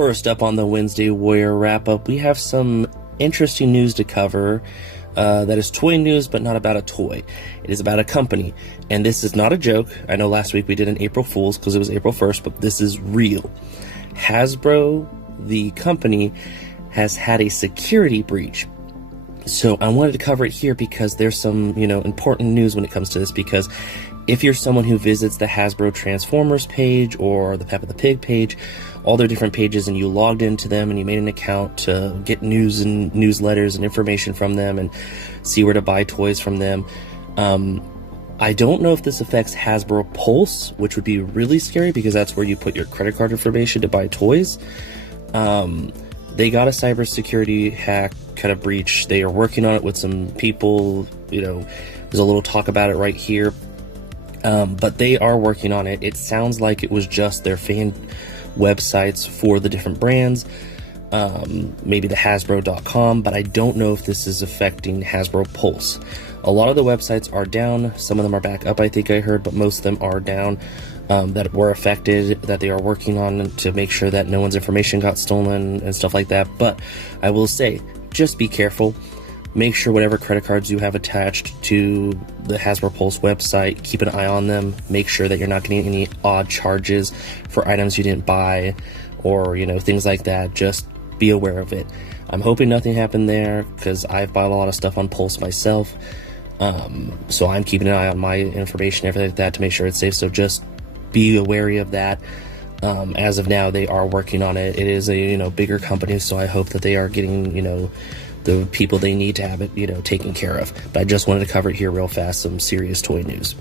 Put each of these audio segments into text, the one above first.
First up on the Wednesday Warrior wrap-up, we have some interesting news to cover that is toy news, but not about a toy. It is about a company, and this is not a joke. I know last week we did an April Fool's because it was April 1st, but this is real. Hasbro, the company, has had a security breach. So I wanted to cover it here because there's some, important news when it comes to this, because if you're someone who visits the Hasbro Transformers page or the Peppa the Pig page, all their different pages, and you logged into them and you made an account to get news and newsletters and information from them and see where to buy toys from them. I don't know if this affects Hasbro Pulse, which would be really scary because that's where you put your credit card information to buy toys. They got a cybersecurity hack kind of breach. They are working on it with some people. There's a little talk about it right here. But they are working on it. It sounds like it was just their fan websites for the different brands, maybe the Hasbro.com, but I don't know if this is affecting Hasbro Pulse. A lot of the websites are down. Some of them are back up, I think I heard, but most of them are down that were affected, that they are working on to make sure that no one's information got stolen and stuff like that. But I will say, just be careful. Make sure whatever credit cards you have attached to the Hasbro Pulse website, keep an eye on them. Make sure that you're not getting any odd charges for items you didn't buy or, things like that. Just be aware of it. I'm hoping nothing happened there because I've bought a lot of stuff on Pulse myself. So I'm keeping an eye on my information, everything like that, to make sure it's safe. So just be wary of that. As of now, they are working on it. It is a, bigger company, so I hope that they are getting, the people they need to have it, taken care of. But I just wanted to cover it here real fast, some serious toy news.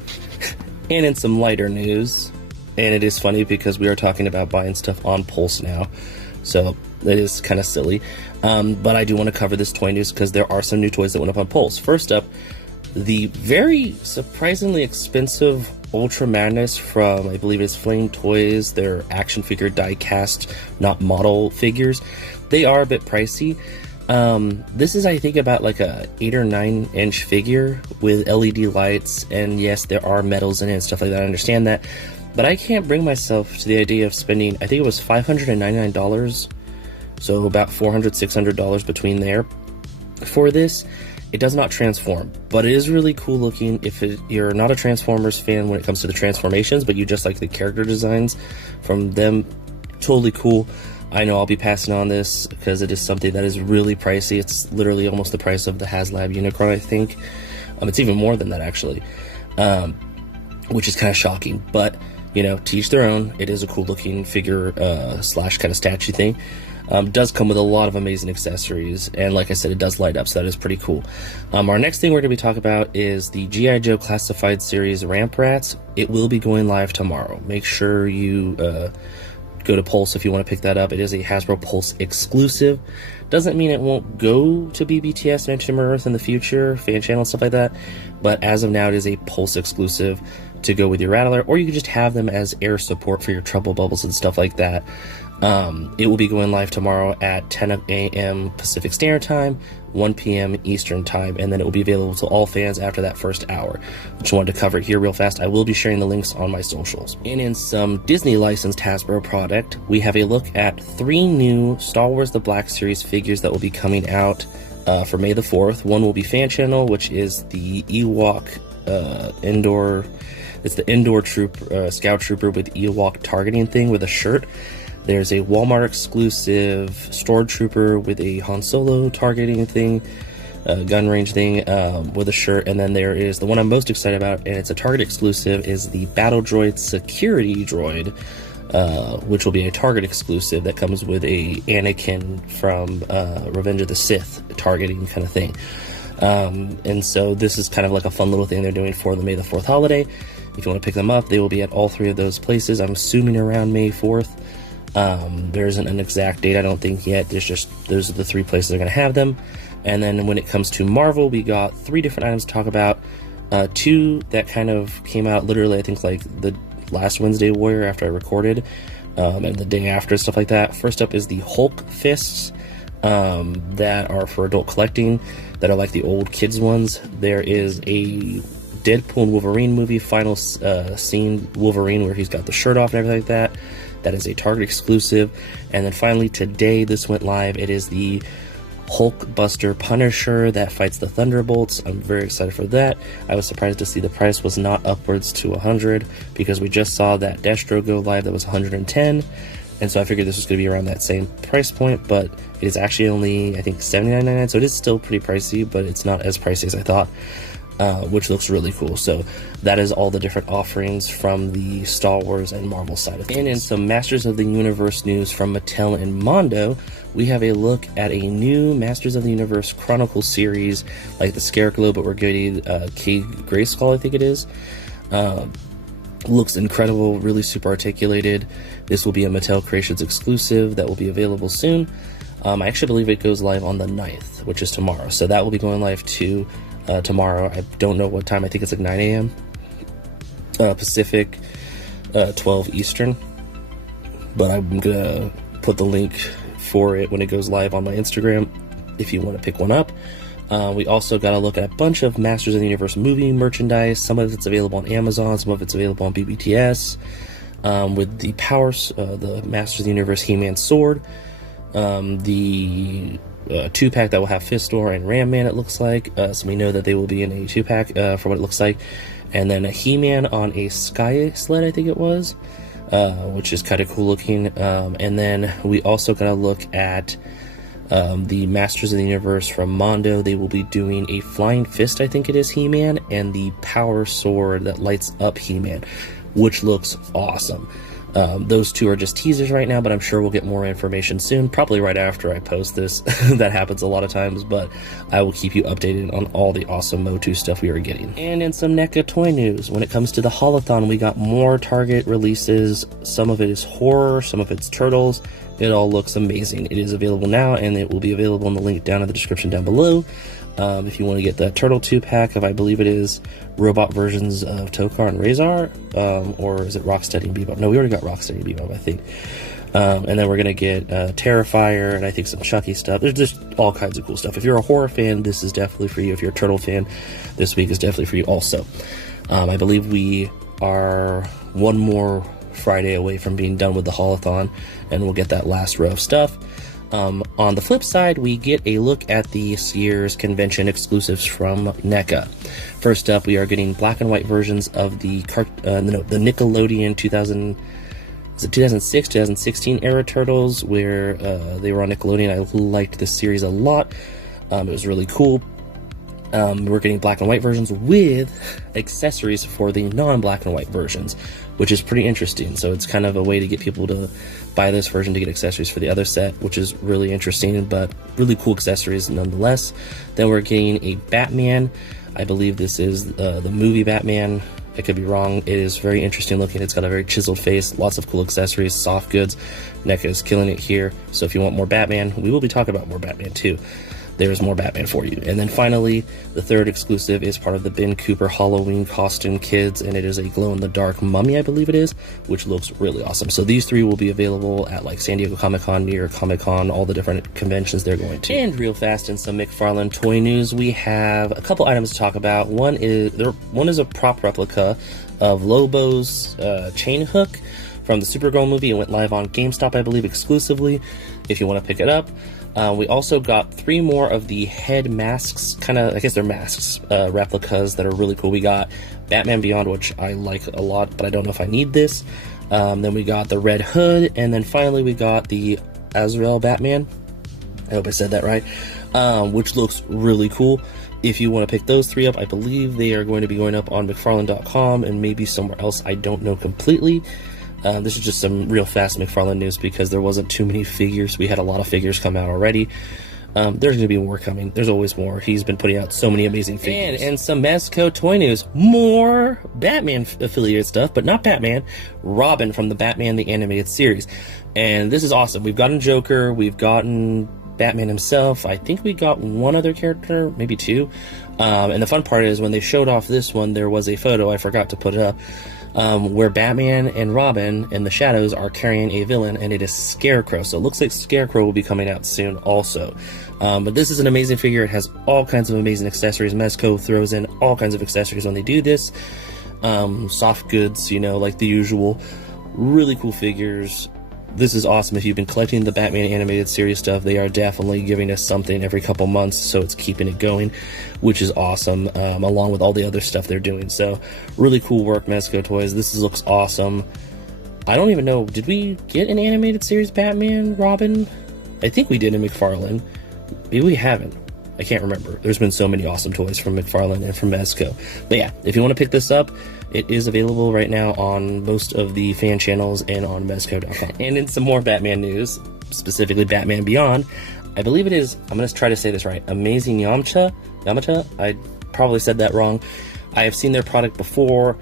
And in some lighter news, and it is funny because we are talking about buying stuff on Pulse now, so it is kind of silly. But I do want to cover this toy news because there are some new toys that went up on Pulse. First up, the very surprisingly expensive Ultra Magnus from, I believe it's Flame Toys, their action figure die-cast, not model figures. They are a bit pricey. This is, I think, about like a 8 or 9 inch figure with LED lights, and yes, there are metals in it and stuff like that. I understand that, but I can't bring myself to the idea of spending, I think it was $599, so about $400, $600 between there for this. It does not transform, but it is really cool looking. If you're not a Transformers fan when it comes to the transformations, but you just like the character designs from them, totally cool. I know I'll be passing on this because it is something that is really pricey. It's literally almost the price of the HasLab Unicorn, I think. It's even more than that, actually, which is kind of shocking. But, to each their own. It is a cool-looking figure slash kind of statue thing. It does come with a lot of amazing accessories, and like I said, it does light up, so that is pretty cool. Our next thing we're going to be talking about is the G.I. Joe Classified Series Ramp Rats. It will be going live tomorrow. Make sure you go to Pulse if you want to pick that up. It is a Hasbro Pulse exclusive. Doesn't mean it won't go to BBTS and Entertainment Earth in the future, fan channel, stuff like that, but as of now, it is a Pulse exclusive to go with your Rattler, or you can just have them as air support for your Trouble Bubbles and stuff like that. It will be going live tomorrow at 10 a.m. Pacific Standard Time, 1 p.m. Eastern Time, and then it will be available to all fans after that first hour. Just wanted to cover it here real fast. I will be sharing the links on my socials. And in some Disney licensed Hasbro product, we have a look at 3 new Star Wars The Black Series figures that will be coming out for May the 4th. One will be fan channel, which is the Ewok indoor. It's the indoor scout trooper with Ewok targeting thing with a shirt. There's a Walmart exclusive Storage Trooper with a Han Solo targeting thing, gun range thing with a shirt, and then there is the one I'm most excited about, and it's a Target exclusive, is the Battle Droid Security Droid, which will be a Target exclusive that comes with a Anakin from Revenge of the Sith targeting kind of thing. And so this is kind of like a fun little thing they're doing for the May the 4th holiday. If you want to pick them up, they will be at all 3 of those places. I'm assuming around May 4th. There isn't an exact date, I don't think, yet. Those are the 3 places they're going to have them. And then when it comes to Marvel, we got 3 different items to talk about. 2 that kind of came out literally, I think, like the last Wednesday Warrior after I recorded, and the day after, stuff like that. First up is the Hulk fists that are for adult collecting, that are like the old kids ones. There is a Deadpool and Wolverine movie final scene Wolverine where he's got the shirt off and everything like that. That is a Target exclusive. And then finally today, this went live. It is the Hulkbuster Punisher that fights the Thunderbolts. I'm very excited for that. I was surprised to see the price was not upwards to 100 because we just saw that Destro go live that was 110, and so I figured this was going to be around that same price point, but it is actually only, I think, $79.99, so it is still pretty pricey, but it's not as pricey as I thought, which looks really cool. So that is all the different offerings from the Star Wars and Marvel side of things. And in some Masters of the Universe news from Mattel and Mondo, we have a look at a new Masters of the Universe Chronicle series, like the Scarecrow, but we're getting Kay Grayskull, I think it is. Looks incredible, really super articulated. This will be a Mattel Creations exclusive that will be available soon. I actually believe it goes live on the 9th, which is tomorrow. So that will be going live too tomorrow. I don't know what time. I think it's like 9 a.m. Pacific, 12 Eastern. But I'm going to put the link for it when it goes live on my Instagram if you want to pick one up. We also got to look at a bunch of Masters of the Universe movie merchandise. Some of it's available on Amazon, some of it's available on BBTS, with the the Masters of the Universe He-Man sword, the 2-pack that will have Fistor and Ram Man, it looks like, so we know that they will be in a 2-pack for what it looks like, and then a He-Man on a sky sled, I think it was, which is kind of cool looking. And then we also got to look at the Masters of the Universe from Mondo. They will be doing a Flying Fist, I think it is, He-Man, and the Power Sword that lights up He-Man, which looks awesome. Those two are just teasers right now, but I'm sure we'll get more information soon, probably right after I post this. That happens a lot of times, but I will keep you updated on all the awesome Motu stuff we are getting. And in some NECA toy news, when it comes to the Haulathon, we got more Target releases. Some of it is horror, some of it's turtles. It all looks amazing. It is available now, and it will be available in the link down in the description down below. If you want to get the Turtle 2-pack of, I believe it is, robot versions of Tokar and Razor, or is it Rocksteady and Bebop? No, we already got Rocksteady and Bebop, I think. And then we're going to get Terrifier, and I think some Chucky stuff. There's just all kinds of cool stuff. If you're a horror fan, this is definitely for you. If you're a Turtle fan, this week is definitely for you also. I believe we are one more Friday away from being done with the Haulathon, and we'll get that last row of stuff. On the flip side, we get a look at this year's convention exclusives from NECA. First up, we are getting black and white versions of the Nickelodeon 2006, 2016 era Turtles, where they were on Nickelodeon. I liked this series a lot. It was really cool. We're getting black and white versions with accessories for the non-black and white versions, which is pretty interesting. So it's kind of a way to get people to buy this version to get accessories for the other set, which is really interesting, but really cool accessories nonetheless. Then we're getting a Batman. I believe this is the movie Batman. I could be wrong. It is very interesting looking. It's got a very chiseled face, lots of cool accessories, soft goods. NECA is killing it here. So if you want more Batman, we will be talking about more Batman too. There's more Batman for you. And then finally, the third exclusive is part of the Ben Cooper Halloween costume kids, and it is a glow-in-the-dark mummy, I believe it is, which looks really awesome. So these three will be available at like San Diego Comic-Con, New York Comic-Con, all the different conventions they're going to. And real fast, in some McFarlane toy news, we have a couple items to talk about. One is a prop replica of Lobo's chain hook from the Supergirl movie. It went live on GameStop, I believe, exclusively, if you want to pick it up. We also got 3 more of the head masks, I guess they're masks, replicas that are really cool. We got Batman Beyond, which I like a lot, but I don't know if I need this. Then we got the Red Hood, and then finally we got the Azrael Batman. I hope I said that right, which looks really cool. If you want to pick those 3 up, I believe they are going to be going up on McFarlane.com and maybe somewhere else. I don't know completely. This is just some real fast McFarlane news because there wasn't too many figures. We had a lot of figures come out already. There's going to be more coming. There's always more. He's been putting out so many amazing figures. And some Mezco toy news. More Batman affiliated stuff, but not Batman. Robin from the Batman the Animated Series. And this is awesome. We've gotten Joker. We've gotten Batman himself. I think we got one other character, maybe 2. And the fun part is when they showed off this one, there was a photo. I forgot to put it up. Where Batman and Robin and the Shadows are carrying a villain, and it is Scarecrow. So it looks like Scarecrow will be coming out soon also. But this is an amazing figure. It has all kinds of amazing accessories. Mezco throws in all kinds of accessories when they do this. Soft goods, like the usual. Really cool figures. This is awesome. If you've been collecting the Batman animated series stuff, they are definitely giving us something every couple months, so it's keeping it going, which is awesome, along with all the other stuff they're doing. So really cool work, Mezco Toys. This looks awesome. I don't even know, did we get an animated series Batman, Robin? I think we did in McFarlane. Maybe we haven't. I can't remember. There's been so many awesome toys from McFarlane and from Mezco. But yeah, if you want to pick this up, it is available right now on most of the fan channels and on Mezco.com. And in some more Batman news, specifically Batman Beyond, I believe it is, I'm going to try to say this right, Amazing Yamcha? I probably said that wrong. I have seen their product before.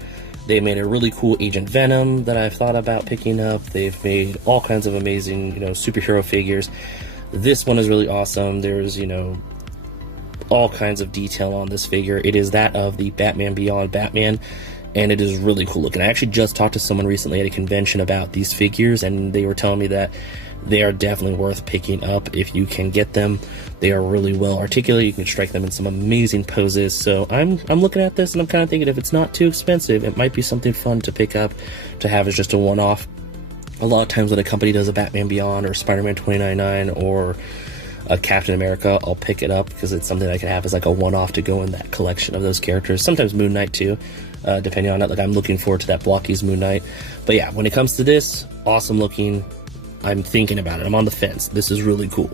They made a really cool Agent Venom that I've thought about picking up. They've made all kinds of amazing, superhero figures. This one is really awesome. There's, all kinds of detail on this figure. It is that of the Batman Beyond Batman, and it is really cool looking. I actually just talked to someone recently at a convention about these figures, and they were telling me that they are definitely worth picking up if you can get them. They are really well articulated. You can strike them in some amazing poses. So I'm looking at this and I'm kind of thinking, if it's not too expensive, it might be something fun to pick up, to have as just a one-off. A lot of times when a company does a Batman Beyond or Spider-Man 2099 or a Captain America, I'll pick it up because it's something I can have as like a one-off to go in that collection of those characters. Sometimes Moon Knight too, depending on it. Like, I'm looking forward to that Blokees Moon Knight. But yeah, when it comes to this, awesome looking. I'm thinking about it. I'm on the fence. This is really cool.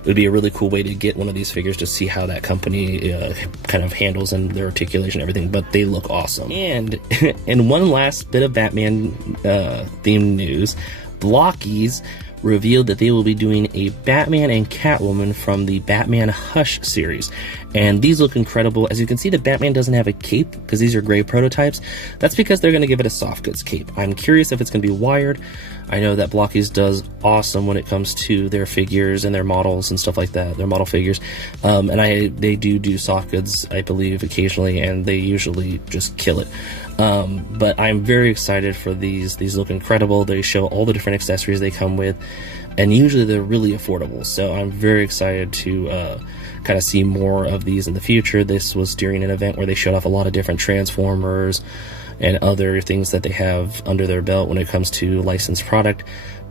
It would be a really cool way to get one of these figures to see how that company kind of handles and their articulation and everything, but they look awesome. And one last bit of Batman themed news, Blokees revealed that they will be doing a Batman and Catwoman from the Batman Hush series, and these look incredible. As you can see, the Batman doesn't have a cape because these are gray prototypes. That's because they're going to give it a soft goods cape. I'm curious if it's going to be wired. I know that Blokees does awesome when it comes to their figures and their models and stuff like that, their model figures, and they do soft goods, I believe, occasionally, and they usually just kill it. But I'm very excited for these. These look incredible. They show all the different accessories they come with, and usually they're really affordable. So I'm very excited to kind of see more of these in the future. This was during an event where they showed off a lot of different Transformers and other things that they have under their belt when it comes to licensed product.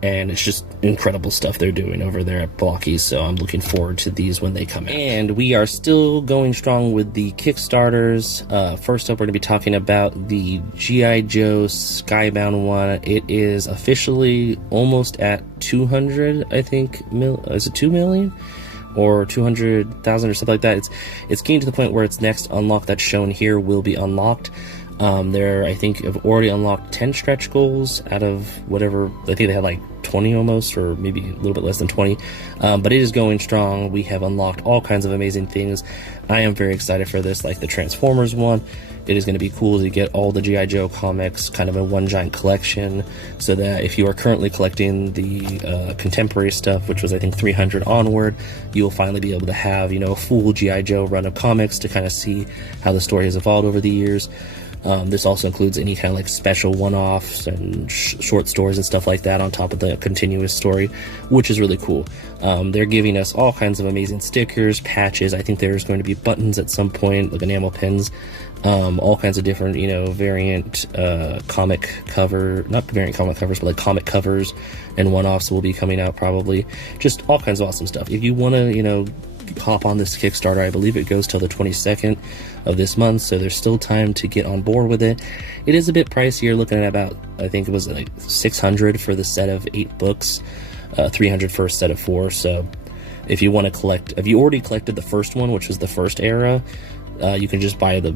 And it's just incredible stuff they're doing over there at Blokees, so I'm looking forward to these when they come out. And we are still going strong with the Kickstarters. First up, we're going to be talking about the G.I. Joe Skybound one. It is officially almost at 200, I think, is it 2 million? Or 200,000 or something like that. It's getting to the point where its next unlock that's shown here will be unlocked. I think, have already unlocked 10 stretch goals out of whatever. I think they had like 20 almost, or maybe a little bit less than 20. But it is going strong. We have unlocked all kinds of amazing things. I am very excited for this, like the Transformers one. It is going to be cool to get all the G.I. Joe comics kind of in one giant collection, so that if you are currently collecting the contemporary stuff, which was I think 300 onward, you will finally be able to have, a full G.I. Joe run of comics to kind of see how the story has evolved over the years. This also includes any kind of like special one-offs and short stories and stuff like that on top of the continuous story, which is really cool. They're giving us all kinds of amazing stickers, patches. I think there's going to be buttons at some point, like enamel pins, all kinds of different, variant comic cover, not variant comic covers, but like comic covers and one-offs will be coming out probably. Just all kinds of awesome stuff. If you want to, hop on this Kickstarter, I believe it goes till the 22nd of this month, so there's still time to get on board with it. It is a bit pricey. You're looking at about, I think it was like 600 for the set of 8 books, 300 for a set of 4. So if you want to collect, if you already collected the first one, which was the first era, you can just buy the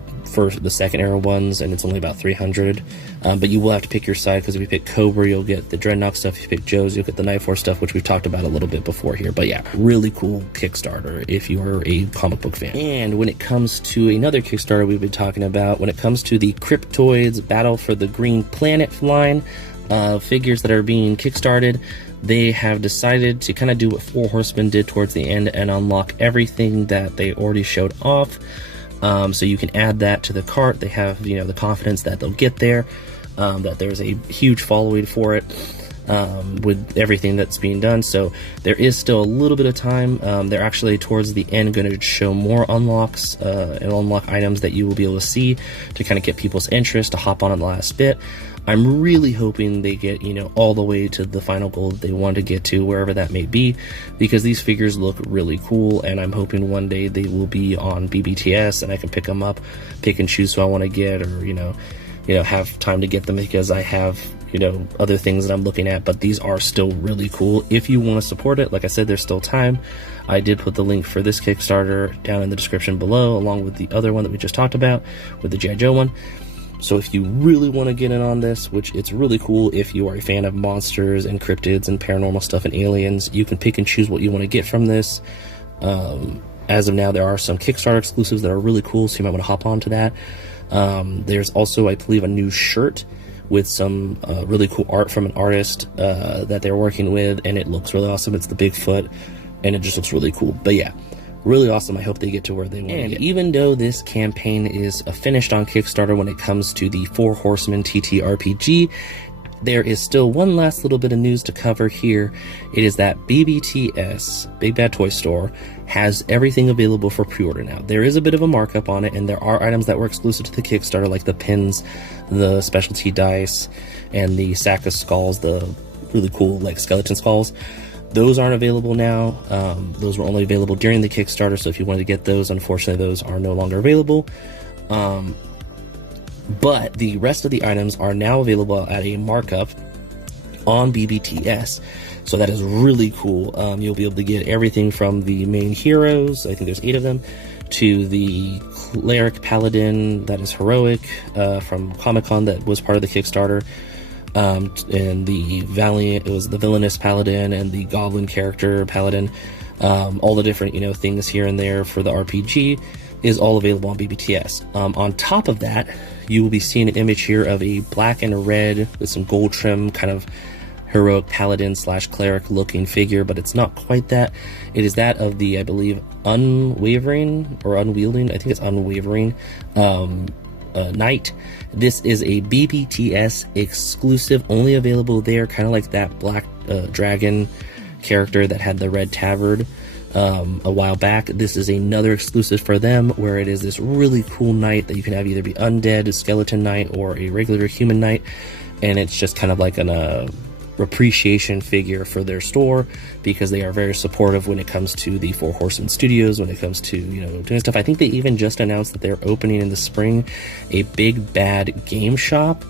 second era ones, and it's only about 300. But you will have to pick your side, because if you pick Cobra, you'll get the Dreadnought stuff. If you pick Joe's, you'll get the Knightfall stuff, which we've talked about a little bit before here. But yeah, really cool Kickstarter if you're a comic book fan. And when it comes to another Kickstarter we've been talking about, when it comes to the Cryptoids Battle for the Green Planet line figures that are being kickstarted, they have decided to kind of do what Four Horsemen did towards the end and unlock everything that they already showed off. So you can add that to the cart. They have, the confidence that they'll get there, that there's a huge following for it, with everything that's being done. So there is still a little bit of time. They're actually towards the end going to show more unlocks, and unlock items that you will be able to see to kind of get people's interest to hop on the last bit. I'm really hoping they get, you know, all the way to the final goal that they want to get to, wherever that may be, because these figures look really cool, and I'm hoping one day they will be on BBTS and I can pick them up, pick and choose who I want to get, or, you know, have time to get them, because I have, you know, other things that I'm looking at. But these are still really cool. If you want to support it, like I said, there's still time. I did put the link for this Kickstarter down in the description below, along with the other one that we just talked about, with the G.I. Joe one. So if you really want to get in on this, which it's really cool, if you are a fan of monsters and cryptids and paranormal stuff and aliens, you can pick and choose what you want to get from this. As of now, there are some Kickstarter exclusives that are really cool, so you might want to hop on to that. There's also, I believe, a new shirt with some really cool art from an artist that they're working with, and it looks really awesome. It's the Bigfoot, and it just looks really cool. But yeah, really awesome. I hope they get to where they want to get. And even though this campaign is finished on Kickstarter when it comes to the Four Horsemen TTRPG, there is still one last little bit of news to cover here. It is that BBTS, Big Bad Toy Store, has everything available for pre-order now. There is a bit of a markup on it, and there are items that were exclusive to the Kickstarter, like the pins, the specialty dice, and the sack of skulls, the really cool, like, skeleton skulls. Those aren't available now. Those were only available during the Kickstarter, so if you wanted to get those, unfortunately, those are no longer available. But the rest of the items are now available at a markup on BBTS, so that is really cool. You'll be able to get everything from the main heroes, I think there's 8 of them, to the cleric paladin that is heroic from Comic-Con that was part of the Kickstarter, and the valiant, it was the villainous paladin and the goblin character paladin. All the different, you know, things here and there for the RPG is all available on BBTS. On top of that, you will be seeing an image here of a black and red with some gold trim, kind of heroic paladin slash cleric looking figure, but it's not quite that. It is that of the, I believe, unwavering or unwielding, I think it's unwavering, knight. This is a BBTS exclusive, only available there, kind of like that black dragon character that had the red tabard a while back. This is another exclusive for them, where it is this really cool knight that you can have either be undead, a skeleton knight, or a regular human knight, and it's just kind of like an appreciation figure for their store, because they are very supportive when it comes to the Four Horsemen Studios, when it comes to, you know, doing stuff. I think they even just announced that they're opening in the spring a Big Bad Game Shop,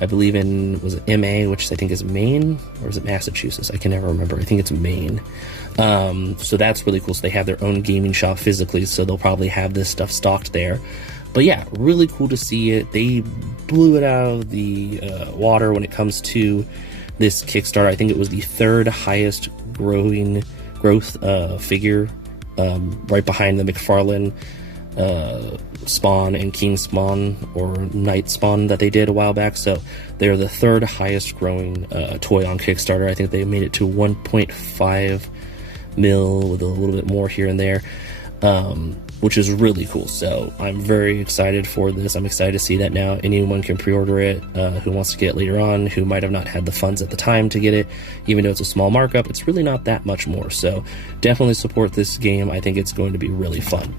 I believe in, was it MA, which I think is Maine, or is it Massachusetts? I can never remember. I think it's Maine. So that's really cool. So they have their own gaming shop physically, so they'll probably have this stuff stocked there. But yeah, really cool to see it. They blew it out of the water when it comes to this Kickstarter. I think it was the 3rd highest growth figure, right behind the McFarlane Spawn and King Spawn or Knight Spawn that they did a while back. So they're the 3rd highest growing toy on Kickstarter. I think they made it to 1.5 mil with a little bit more here and there, which is really cool. So I'm very excited for this. I'm excited to see that now anyone can pre-order it who wants to get it later on, who might have not had the funds at the time to get it. Even though it's a small markup, it's really not that much more. So definitely support this game. I think it's going to be really fun.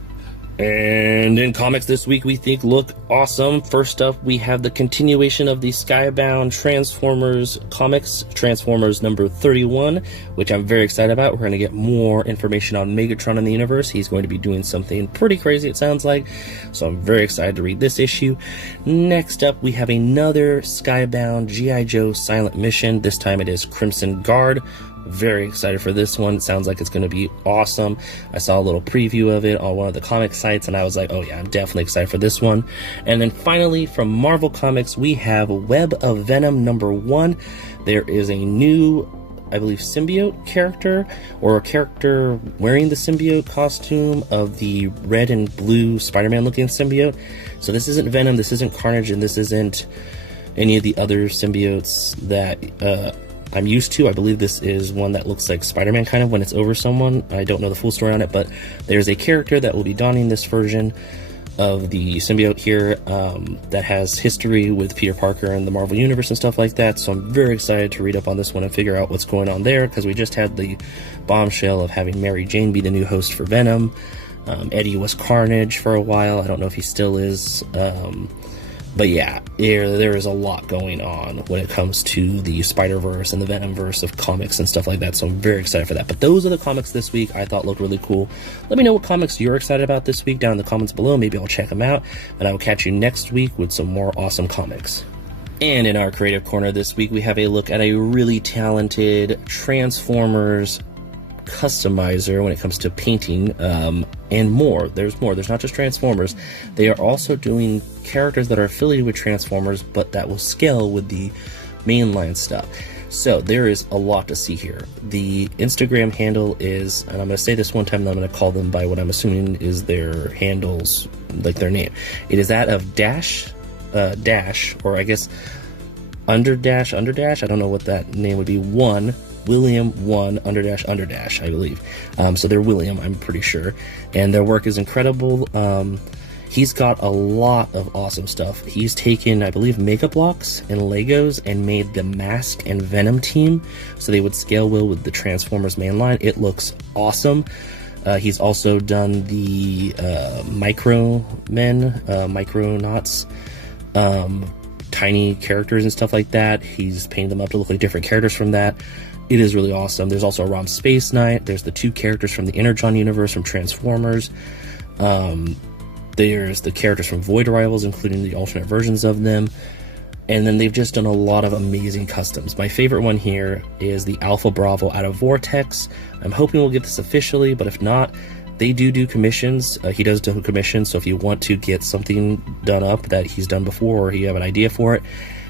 And in comics this week we think look awesome. First up, we have the continuation of the Skybound Transformers comics, Transformers number 31, which I'm very excited about. We're going to get more information on Megatron in the universe. He's going to be doing something pretty crazy, it sounds like. So I'm very excited to read this issue. Next up, we have another Skybound G.I. Joe Silent Mission. This time it is Crimson Guard. Very excited for this one. It sounds like it's going to be awesome. I saw a little preview of it on one of the comic sites, and I was like, oh yeah, I'm definitely excited for this one. And then finally, from Marvel Comics, we have Web of Venom number 1. There is a new, I believe, symbiote character, or a character wearing the symbiote costume of the red and blue Spider-Man looking symbiote. So this isn't Venom, this isn't Carnage, and this isn't any of the other symbiotes that I'm used to. I believe this is one that looks like Spider-Man kind of when it's over someone. I don't know the full story on it, but there's a character that will be donning this version of the symbiote here that has history with Peter Parker and the Marvel Universe and stuff like that. So I'm very excited to read up on this one and figure out what's going on there, because we just had the bombshell of having Mary Jane be the new host for Venom. Eddie was Carnage for a while. I don't know if he still is. But yeah, there is a lot going on when it comes to the Spider-Verse and the Venom-verse of comics and stuff like that, so I'm very excited for that. But those are the comics this week I thought looked really cool. Let me know what comics you're excited about this week down in the comments below. Maybe I'll check them out, and I will catch you next week with some more awesome comics. And in our creative corner this week, we have a look at a really talented Transformers customizer when it comes to painting, and more. There's more. There's not just Transformers. They are also doing characters that are affiliated with Transformers, but that will scale with the mainline stuff. So there is a lot to see here. The Instagram handle is, and I'm going to say this one time, and I'm going to call them by what I'm assuming is their handles, like their name. It is that of dash, or I guess under dash, I don't know what that name would be, William 1 __ I believe. So they're William, I'm pretty sure. And their work is incredible. He's got a lot of awesome stuff. He's taken, I believe, Mega Blocks and Legos and made the Mask and Venom team so they would scale well with the Transformers mainline. It looks awesome. He's also done the Micronauts, tiny characters and stuff like that. He's painted them up to look like different characters from that. It is really awesome. There's also a ROM Space Knight. There's the 2 characters from the Energon universe from Transformers. There's the characters from Void Rivals, including the alternate versions of them. And then they've just done a lot of amazing customs. My favorite one here is the Alpha Bravo out of Vortex. I'm hoping we'll get this officially, but if not, they do commissions. He does do commissions, so if you want to get something done up that he's done before, or you have an idea for it,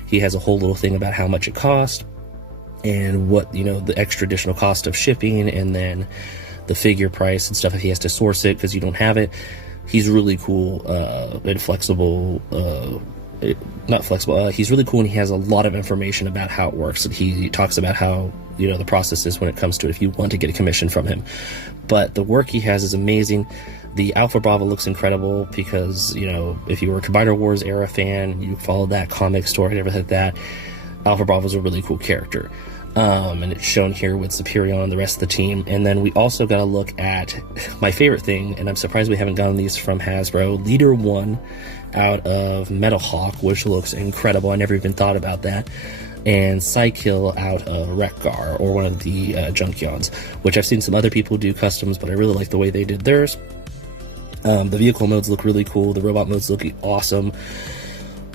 he has a whole little thing about how much it costs and what, the extra additional cost of shipping, and then the figure price and stuff if he has to source it because you don't have it. He's really cool and flexible. Not flexible. He's really cool, and he has a lot of information about how it works. And he talks about how the process is when it comes to it if you want to get a commission from him. But the work he has is amazing. The Alpha Bravo looks incredible because if you were a Combiner Wars era fan, you followed that comic story and everything like that. Alpha Bravo is a really cool character. And it's shown here with Superion and the rest of the team. And then we also got to look at my favorite thing, and I'm surprised we haven't gotten these from Hasbro, Leader 1 out of Metal Hawk, which looks incredible. I never even thought about that. And Psykill out of Wreck-Gar, or one of the Junkions, which I've seen some other people do customs, but I really like the way they did theirs. The vehicle modes look really cool. The robot modes look awesome.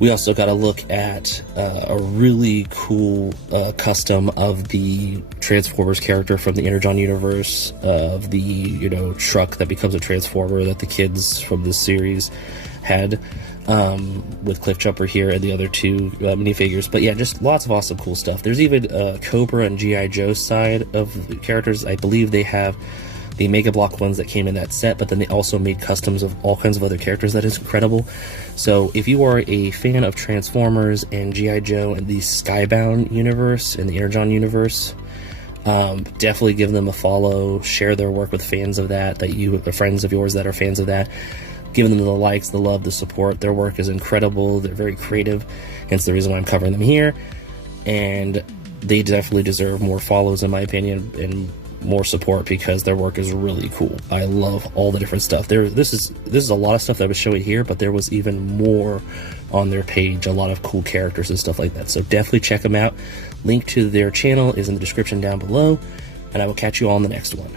We also got to look at a really cool custom of the Transformers character from the Energon universe, of the truck that becomes a Transformer that the kids from this series had, with Cliffjumper here and the other 2 minifigures. But yeah, just lots of awesome cool stuff. There's even Cobra and G.I. Joe side of the characters. I believe they have the Mega Block ones that came in that set, but then they also made customs of all kinds of other characters. That is incredible. So if you are a fan of Transformers and G.I. Joe and the Skybound universe and the Energon universe, definitely give them a follow. Share their work with fans of that, friends of yours that are fans of that. Give them the likes, the love, the support. Their work is incredible. They're very creative, hence the reason why I'm covering them here. And they definitely deserve more follows, in my opinion, and more support because their work is really cool. I love all the different stuff. This is a lot of stuff that I was showing here, but there was even more on their page, a lot of cool characters and stuff like that. So definitely check them out. Link to their channel is in the description down below, and I will catch you all in the next one.